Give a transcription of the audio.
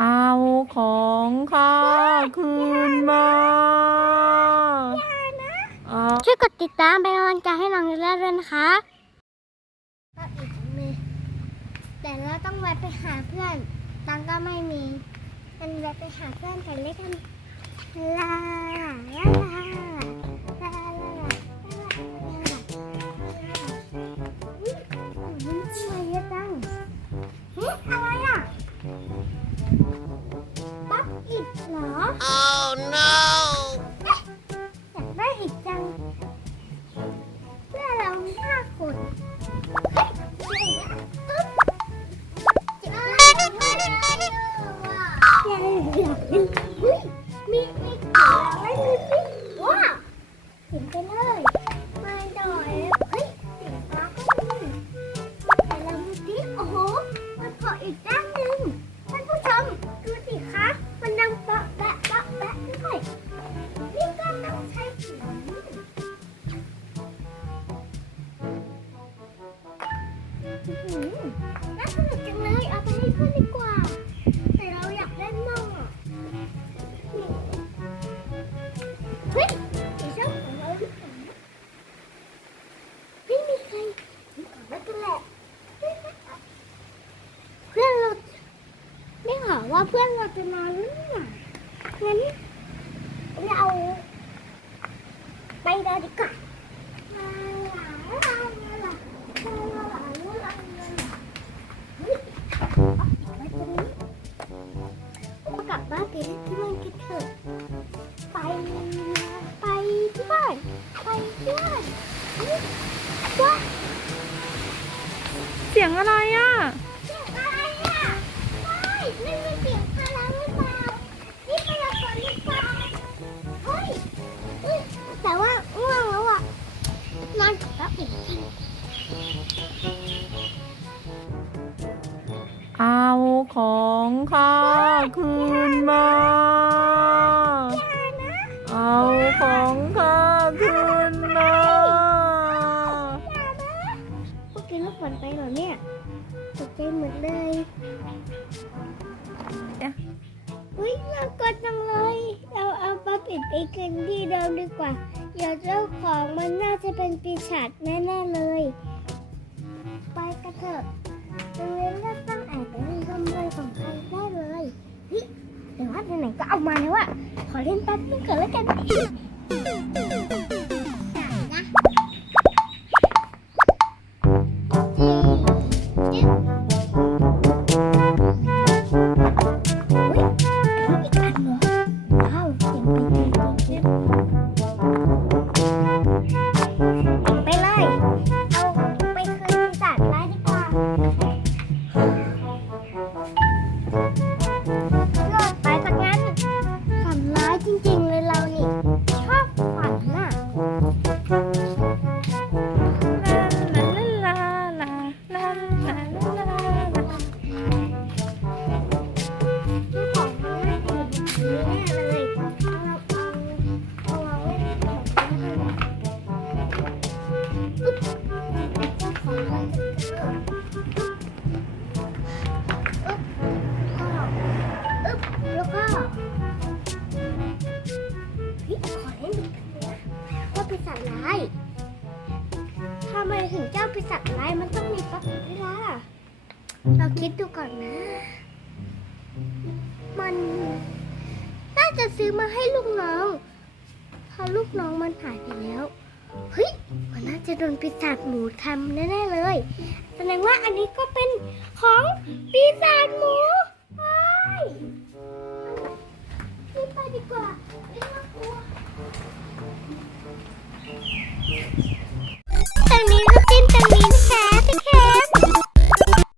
เอาของข้าคืนมาเอาช่วยกดติดตามเป็นกำลังใจให้น้องลิลล่าด้วยนะคะก็อีกมือแต่เราต้องแวะไปหาเพื่อน ตังค์ก็ไม่มีกันแวะไปหาเพื่อนกันเลยกันลาลา 啊？ ว่าเพื่อนเราจะนอนหรือเปล่างั้นเราไปเลยดีกว่าไว้ตรงนี้เรากลับบ้านไปเล่นที่บ้านกันเถอะไปไปที่บ้านไปที่บ้านเฮ้ยว่าเสียงอะไรอะ เสียงอะไรอะเฮ้ย นั่นเป็นเสียงพลังหรือเปล่า นี่พลังฝนหรือเปล่า เฮ้ยเฮ้ยแต่ว่าง่วงแล้วอะ นอนกับป้าอีกทีเอาของข้าคืนมา เอาของข้าคืนมา พวกกินลูกฝนไปเหรอเนี่ย ตกใจหมดเลยอุ้ยน่ากลัวจังเลย เราเอาป้าปิดไปคืนที่เดิมดีกว่า เดี๋ยวเจ้าของมันน่าจะเป็นปีศาจแน่ๆเลย ไปกันเถอะโรงเรียนก็ต้องแอบไปเล่นขโมยของใครได้เลยเฮ้ยแต่ว่าไหนๆก็เอามาแล้วอะขอเล่นแป๊บนึงก่อนแล้วกันำไมถึงเจ้าปีศาจร้ายมันต้องมีปั๊บด้วยล่ะเราคิดดูก่อนนะ มันน่าจะซื้อมาให้ลูกน้องพอลูกน้องมันหายไปแล้ว เฮ้ย มันน่าจะโดนปีศาจหมูทำแน่ๆเลย แสดงว่าอันนี้ก็เป็นของปีศาจหมู